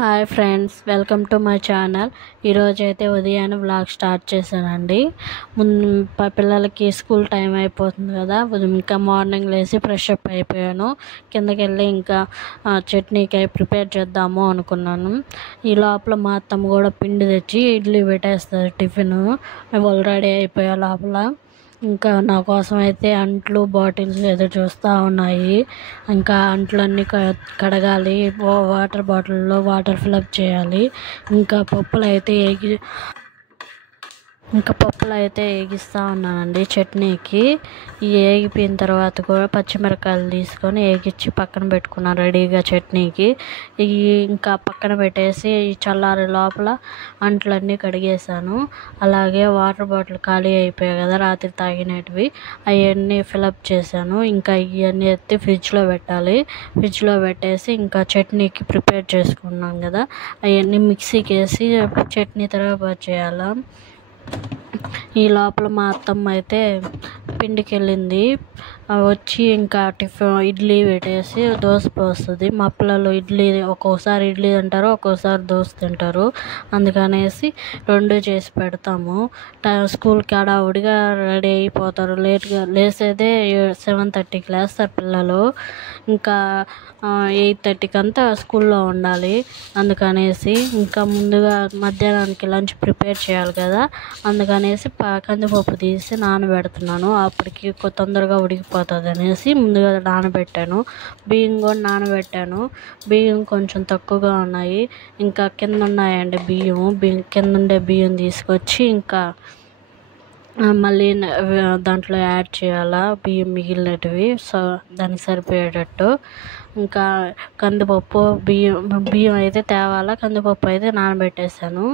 Hi friends, welcome to my channel. ఈరోజు అయితే ఉదయాన్నే వ్లాగ్ స్టార్ట్ చేశానండి. పిల్లలకి స్కూల్ టైం అయిపోతుంది కదా, ఇంకా మార్నింగ్ లేచి ఫ్రెష్ అప్ అయిపోయాను. కిందకి వెళ్ళి ఇంకా చట్నీకి ప్రిపేర్ చేద్దాము అనుకున్నాను. ఈ లోపల మా అత్తమ్మ కూడా పిండి తెచ్చి ఇడ్లీ పెట్టేస్తారు టిఫిన్. వాళ్ళు రెడీ అయిపోయే లోపల ఇంకా నా కోసం అయితే అంట్లు బాటిల్స్ ఎదురు చూస్తూ ఉన్నాయి. ఇంకా అంట్లన్నీ కడగాలి, వాటర్ బాటిల్లో వాటర్ ఫిల్అప్ చేయాలి. ఇంకా పప్పులు అయితే వేగిస్తూ ఉన్నానండి చట్నీకి. ఈ వేగిపోయిన తర్వాత కూడా పచ్చిమిరకాయలు తీసుకొని వేగించి పక్కన పెట్టుకున్నాను రెడీగా చట్నీకి. ఇంకా పక్కన పెట్టేసి చల్లారి లోపల అంట్లన్నీ కడిగేసాను. అలాగే వాటర్ బాటిల్ ఖాళీ అయిపోయాయి కదా రాత్రి తాగినవి, అవన్నీ ఫిలప్ చేశాను. ఇంకా ఇవన్నీ ఎత్తి ఫ్రిడ్జ్లో పెట్టాలి. ఫ్రిడ్జ్లో పెట్టేసి ఇంకా చట్నీకి ప్రిపేర్ చేసుకున్నాం కదా, అవన్నీ మిక్సీకి వేసి చట్నీ తర్వాత చేయాలి. ఈ లోపల మా అత్తమ్మ అయితే పిండికి వెళ్ళింది. వచ్చి ఇంకా ఇడ్లీ పెట్టేసి దోశ పోస్తుంది. మా పిల్లలు ఒక్కోసారి ఇడ్లీ తింటారు, ఒక్కోసారి దోశ తింటారు. అందుకనేసి రెండు చేసి పెడతాము. స్కూల్కి హడావుడిగా రెడీ అయిపోతారు. లేట్గా లేసేదే 7:30కి లేస్తారు పిల్లలు. ఇంకా 8:30కి అంతా స్కూల్లో ఉండాలి. అందుకనేసి ఇంకా ముందుగా మధ్యాహ్నానికి లంచ్ ప్రిపేర్ చేయాలి కదా, అందుకనేసి కందిపప్పు తీసి నానబెడుతున్నాను. అప్పటికి తొందరగా ఉడికిపోతుంది అనేసి ముందుగా నానబెట్టాను. బియ్యం కూడా నానబెట్టాను. బియ్యం కొంచెం తక్కువగా ఉన్నాయి, ఇంకా కింద ఉన్నాయండి కింద ఉండే బియ్యం తీసుకొచ్చి ఇంకా మళ్ళీ దాంట్లో యాడ్ చేయాలా బియ్యం మిగిలినవి. సో దానికి సరిపోయేటట్టు ఇంకా కందిపప్పు బియ్యం అయితే తేవాలా, కందిపప్పు అయితే నానబెట్టేశాను.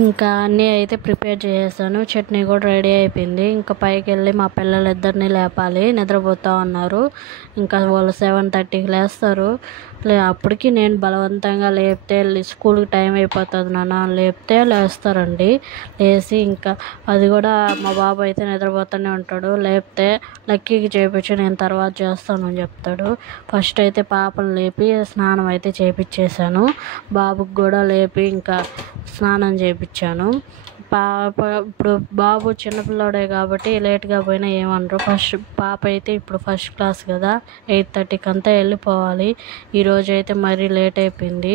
ఇంకా అన్నీ అయితే ప్రిపేర్ చేసేసాను. చట్నీ కూడా రెడీ అయిపోయింది. ఇంకా పైకి వెళ్ళి మా పిల్లలిద్దరిని లేపాలి, నిద్రపోతూ ఉన్నారు. ఇంకా వాళ్ళు 7:30కి లేస్తారు. అప్పటికి నేను బలవంతంగా లేపితే స్కూల్కి టైం అయిపోతుంది నాన్న లేపితే లేస్తారండి. లేచి ఇంకా అది కూడా మా బాబు అయితే నిద్రపోతూనే ఉంటాడు. లేపితే లక్కీకి చేయించి నేను తర్వాత చేస్తాను అని చెప్తాడు. ఫస్ట్ అయితే పాపను లేపి స్నానం అయితే చేయించేసాను. బాబుకి కూడా లేపి ఇంకా స్నానం చేయించాను. ఇప్పుడు బాబు చిన్నపిల్లాడే కాబట్టి లేట్గా పోయినా ఏమనరు. పాప అయితే ఇప్పుడు ఫస్ట్ క్లాస్ కదా, 8:30కి అంతా వెళ్ళిపోవాలి. ఈరోజు అయితే మరీ లేట్ అయిపోయింది.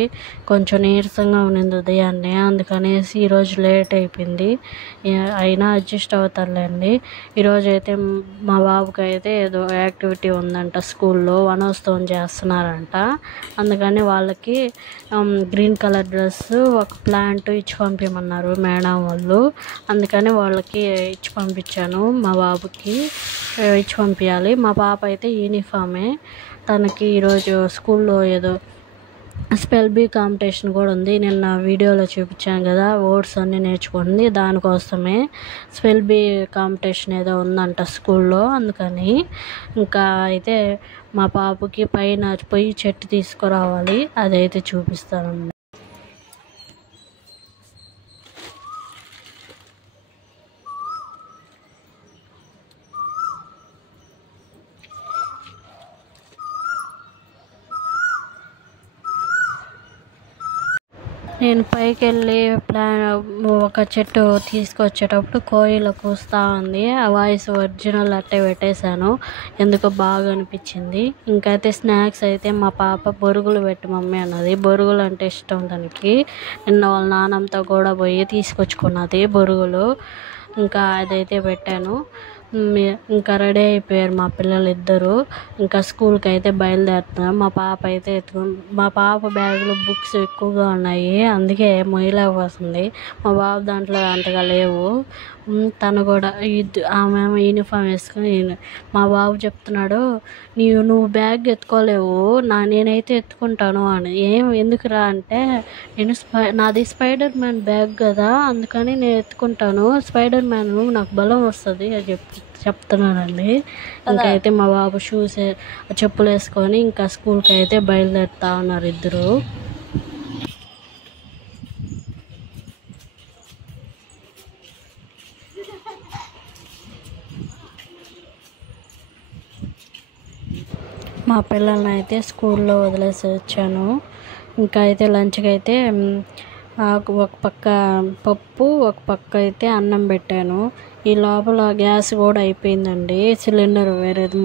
కొంచెం నీరసంగా ఉన్నింది ఉదయాన్నే, అందుకనేసి ఈరోజు లేట్ అయిపోయింది. అయినా అడ్జస్ట్ అవుతారులేండి. ఈరోజు అయితే మా బాబుకి అయితే ఏదో యాక్టివిటీ ఉందంట స్కూల్లో, వనోత్సవం చేస్తున్నారంట. అందుకని వాళ్ళకి గ్రీన్ కలర్ డ్రెస్సు ఒక ప్లాంట్ ఇచ్చి పంపించమన్నారు మేడం వాళ్ళు. అందుకని వాళ్ళకి ఇచ్చి పంపించాను. మా బాబుకి ఇచ్చి పంపించాలి. మా పాప అయితే యూనిఫామే. తనకి ఈరోజు స్కూల్లో ఏదో స్పెల్ బీ కాంపిటీషన్ కూడా ఉంది. నిన్న వీడియోలో చూపించాను కదా, వర్డ్స్ అన్నీ నేర్చుకుంది. దానికోసమే స్పెల్ బీ కాంపిటీషన్ ఏదో ఉందంట స్కూల్లో. అందుకని ఇంకా అయితే మా పాపకి పైన పోయి చెట్టు తీసుకురావాలి, అదైతే చూపిస్తాను. నేను పైకి వెళ్ళి ఒక చెట్టు తీసుకొచ్చేటప్పుడు కోయిల కూస్తూ ఉంది. ఆ వాయిస్ ఒరిజినల్ అట్టే పెట్టేశాను, ఎందుకో బాగా అనిపించింది. ఇంకైతే స్నాక్స్ అయితే మా పాప బొరుగులు పెట్టి మమ్మీ అన్నది. బొరుగులు అంటే ఇష్టం దానికి. నిన్న వాళ్ళ నాన్నమ్మతో కూడా పోయి తీసుకొచ్చుకున్నది బొరుగులు. ఇంకా అదైతే పెట్టాను. ఇంకా రెడీ అయిపోయారు మా పిల్లలు ఇద్దరు. ఇంకా స్కూల్కి అయితే బయలుదేరుతున్నాం. మా పాప బ్యాగ్లో బుక్స్ ఎక్కువగా ఉన్నాయి, అందుకే మొయ్యలేకపోతుంది. మా బాబు దాంట్లో అంతగా లేవు. తను కూడా ఆమె యూనిఫామ్ వేసుకుని, మా బాబు చెప్తున్నాడు నువ్వు బ్యాగ్ ఎత్తుకోలేవు, నేనైతే ఎత్తుకుంటాను అని. ఎందుకురా అంటే, నాది స్పైడర్ మ్యాన్ బ్యాగ్ కదా, అందుకని నేను ఎత్తుకుంటాను, స్పైడర్ మ్యాన్ నాకు బలం వస్తుంది అని చెప్తున్నానండి. ఇంకైతే మా బాబు చెప్పులు వేసుకొని ఇంకా స్కూల్కి అయితే బయలుదేరుతా ఉన్నారు ఇద్దరు. మా పిల్లల్ని అయితే స్కూల్లో వదిలేసి వచ్చాను. ఇంకా అయితే లంచ్కి అయితే ఒక పక్క పప్పు, ఒక పక్క అయితే అన్నం పెట్టాను. ఈ లోపల గ్యాస్ కూడా అయిపోయిందండి. సిలిండర్ వేరేది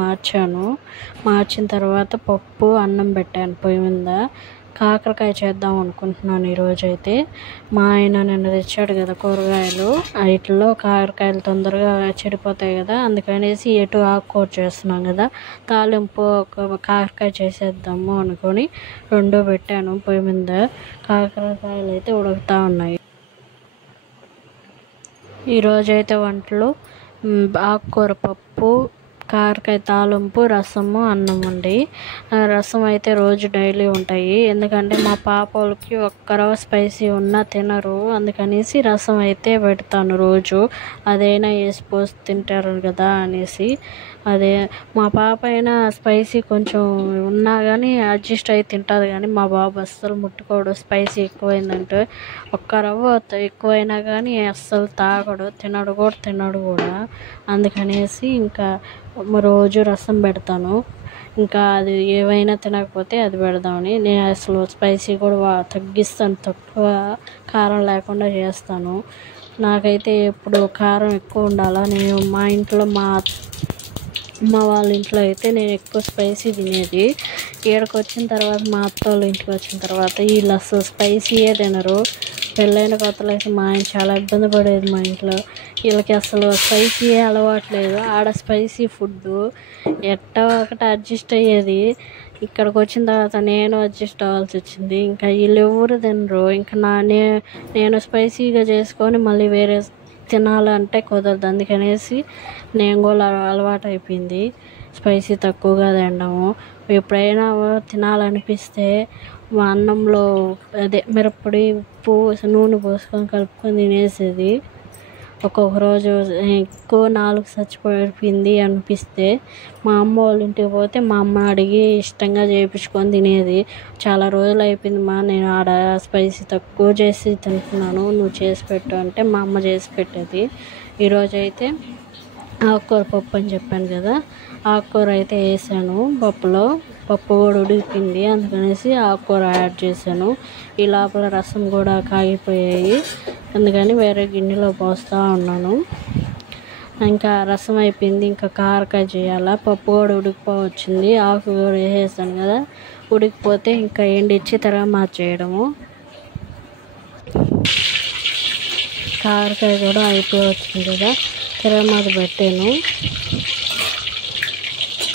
మార్చిన తర్వాత పప్పు అన్నం పెట్టాను పొయ్యి మీద. కాకరకాయ చేద్దాం అనుకుంటున్నాను ఈరోజైతే. మా ఆయన నిన్న తెచ్చాడు కదా కూరగాయలు, వాటిల్లో కాకరకాయలు తొందరగా చెడిపోతాయి కదా, అందుకనేసి ఎటు ఆకుకూర చేస్తున్నాం కదా, తాలింపు కాకరకాయ చేసేద్దాము అనుకొని 2 పెట్టాను పొయ్యి మీద. కాకరకాయలు అయితే ఉడుకుతూ ఉన్నాయి. ఈరోజైతే వంటలు ఆకుకూర పప్పు, కాకరకాయ తాలింపు, రసము, అన్నం అండి. రసం అయితే రోజు డైలీ ఉంటాయి, ఎందుకంటే మా పాప వాళ్ళకి ఒక్కరవ స్పైసీ ఉన్నా తినరు, అందుకనేసి రసం అయితే పెడతాను రోజు. అదైనా వేసి పోసి తింటారు కదా అనేసి. అదే మా పాప అయినా స్పైసీ కొంచెం ఉన్నా కానీ అడ్జస్ట్ అయి తింటుంది, కానీ మా బాబు అస్సలు ముట్టుకోడు. స్పైసీ ఎక్కువైందంటే ఒక్క రవ్వ ఎక్కువైనా కానీ అస్సలు తాగడు, తినడు కూడా. అందుకనేసి ఇంకా రోజు రసం పెడతాను. ఇంకా అది ఏవైనా తినకపోతే అది పెడదామని నేను అసలు స్పైసీ కూడా తగ్గిస్తాను, తక్కువ కారం లేకుండా చేస్తాను. నాకైతే ఎప్పుడు కారం ఎక్కువ ఉండాలా. నేను మా ఇంట్లో మా వాళ్ళ ఇంట్లో అయితే నేను ఎక్కువ స్పైసీ తినేది. ఇక్కడికి వచ్చిన తర్వాత మా అత్త వాళ్ళ ఇంటికి వచ్చిన తర్వాత వీళ్ళు అసలు స్పైసీయే తినరు. పెళ్ళైన కొత్తలో అయితే మా ఆయన చాలా ఇబ్బంది పడేది మా ఇంట్లో. వీళ్ళకి అసలు స్పైసీయే అలవాట్లేదు. ఆడ స్పైసీ ఫుడ్ ఎట్టా ఒకటి అడ్జస్ట్ అయ్యేది. ఇక్కడికి వచ్చిన తర్వాత నేను అడ్జస్ట్ అవ్వాల్సి వచ్చింది. ఇంకా వీళ్ళు ఎవరు తినరు. ఇంకా నేను స్పైసీగా చేసుకొని మళ్ళీ వేరే తినాలంటే కుదరదు, అందుకనేసి నేను కూడా అలవాటు అయిపోయింది స్పైసీ తక్కువగా తినడము. ఎప్పుడైనా తినాలనిపిస్తే మా అన్నంలో అదే మిరప్పొడి, ఉప్పు, నూనె పోసుకొని కలుపుకొని తినేసేది. ఒక్కొక్క రోజు ఎక్కువ నాలుగు చచ్చిపోయింది అనిపిస్తే మా అమ్మ వాళ్ళ ఇంటికి పోతే మా అమ్మ అడిగి ఇష్టంగా చేయించుకొని తినేది. చాలా రోజులు అయిపోయింది నేను ఆడ స్పైసీ తక్కువ చేసి తింటున్నాను, నువ్వు చేసి పెట్టు అంటే మా అమ్మ చేసి పెట్టేది. ఈరోజైతే ఆకుకూర పప్పు అని చెప్పాను కదా, ఆకుకూర అయితే వేసాను పప్పులో. పప్పు కూడా ఉడికింది, అందుకనేసి ఆకుకూర యాడ్ చేశాను. ఈ లోపల రసం కూడా కాగిపోయాయి, అందుకని వేరే గిన్నెలో పోస్తూ ఉన్నాను. ఇంకా రసం అయిపోయింది, ఇంకా కాకరకాయ చేయాలా. పప్పు కూడా ఉడికిపోవచ్చింది, ఆకు కూడా వేసేసాను కదా. ఉడికిపోతే ఇంకా ఎండిచ్చి తర్వాత చేయడము. కాకరకాయ కూడా అయిపోవచ్చింది కదా, తర్వాత పెట్టాను.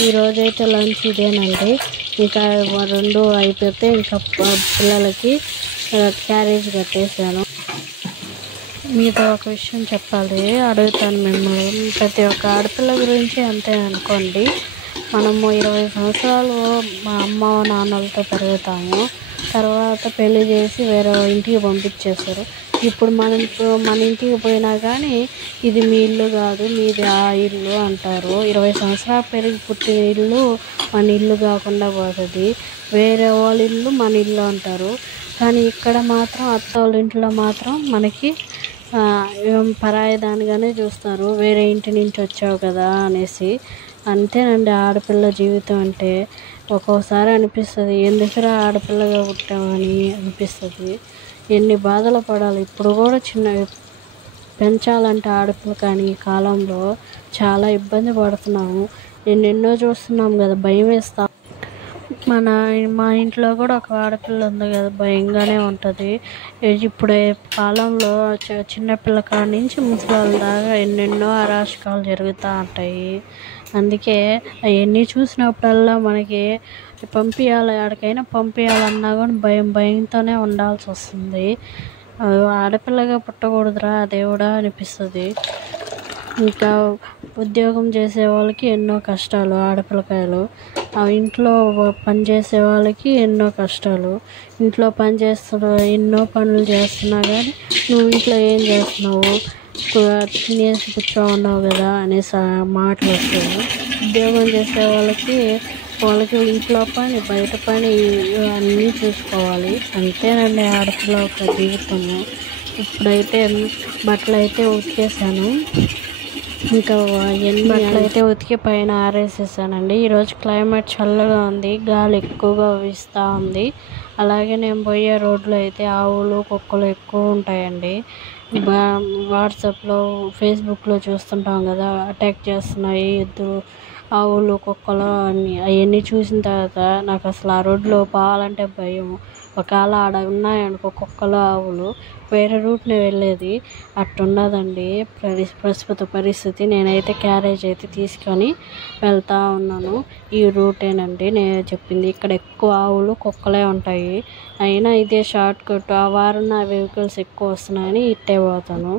ఈరోజైతే లంచ్ ఇదేనండి. ఇంకా 2 అయిపోతే ఇంకా పిల్లలకి క్యారేజ్ కట్టేసాను. మీతో ఒక విషయం చెప్పాలి, అడుగుతాను మిమ్మల్ని. ప్రతి ఒక్క ఆడపిల్ల గురించి అంతే అనుకోండి. మనము 20 సంవత్సరాలు మా అమ్మ నాన్నలతో పెరుగుతాము, తర్వాత పెళ్లి చేసి వేరే ఇంటికి పంపించేస్తారు. ఇప్పుడు మన ఇంటికి పోయినా కానీ ఇది మీ ఇల్లు కాదు, మీది ఆ ఇల్లు అంటారు. 20 సంవత్సరాలు పెరిగి పుట్టిన ఇల్లు మన ఇల్లు కాకుండా పోతుంది, వేరే వాళ్ళ ఇల్లు మన ఇల్లు అంటారు. కానీ ఇక్కడ మాత్రం అత్త వాళ్ళ ఇంట్లో మాత్రం మనకి పరాయి దానిగానే చూస్తారు, వేరే ఇంటి నుంచి వచ్చావు కదా అనేసి. అంతేనండి ఆడపిల్ల జీవితం అంటే. ఒక్కోసారి అనిపిస్తుంది ఎందుకురా ఆడపిల్లగా పుట్టామని అనిపిస్తుంది. ఎన్ని బాధలు పడాలి. ఇప్పుడు కూడా పెంచాలంటే ఆడపిల్ల కానీ ఈ కాలంలో చాలా ఇబ్బంది పడుతున్నాము. ఎన్నెన్నో చూస్తున్నాం కదా, భయం వేస్తాం. మా ఇంట్లో కూడా ఒక ఆడపిల్ల ఉంది కదా, భయంగానే ఉంటుంది. ఇప్పుడే కాలంలో చిన్నపిల్ల కాడి నుంచి ముసలాళ్ళ దాకా ఎన్నెన్నో అరాచకాలు జరుగుతూ ఉంటాయి. అందుకే అవన్నీ చూసినప్పుడల్లా మనకి పంపించాలి, ఎక్కడికైనా పంపించాలన్నా కూడా భయంతోనే ఉండాల్సి వస్తుంది. ఆడపిల్లగా పుట్టకూడదురా దేవుడా అనిపిస్తుంది. ఇంకా ఉద్యోగం చేసే వాళ్ళకి ఎన్నో కష్టాలు, ఆడపిల్లకాయలు. ఇంట్లో పనిచేసే వాళ్ళకి ఎన్నో కష్టాలు. ఇంట్లో ఎన్నో పనులు చేస్తున్నా కానీ నువ్వు ఇంట్లో ఏం చేస్తున్నావు, తినేసి కూర్చో ఉన్నావు కదా అనేసి మాటలు వస్తాయి. ఉద్యోగం చేసే వాళ్ళకి ఇంట్లో పని, బయట పని అన్నీ చూసుకోవాలి. అంతేనండి ఆడపిల్ల ఒక జీవితము. ఇప్పుడైతే బట్టలు అయితే ఉతికేసాను, ఇంకా బట్టలు అయితే ఉతికి పైన ఆరేసేసానండి. ఈరోజు క్లైమేట్ చల్లగా ఉంది, గాలి ఎక్కువగా వీస్తూ ఉంది, అలాగే నేను పోయే రోడ్లో అయితే ఆవులు కుక్కలు ఎక్కువ ఉంటాయండి. వాట్సాప్లో ఫేస్బుక్లో చూస్తుంటాం కదా, అటాక్ చేస్తున్నాయి ఎద్దులు ఆవులు కుక్కలు అని. అవన్నీ చూసిన తర్వాత నాకు అసలు ఆ రోడ్లో పోవాలంటే భయం. ఒకవేళ ఆడ ఉన్నాయనుకో కుక్కలు ఆవులు, వేరే రూట్ని వెళ్ళేది. అట్టున్నదండి ప్రస్తుత పరిస్థితి. నేనైతే క్యారేజ్ అయితే తీసుకొని వెళ్తూ ఉన్నాను. ఈ రూటేనండి నేను చెప్పింది. ఇక్కడ ఎక్కువ ఆవులు కుక్కలే ఉంటాయి. అయినా ఇదే షార్ట్ కట్. ఆ వారం నా వెహికల్స్ ఎక్కువ వస్తున్నాయని ఇట్టే పోతాను.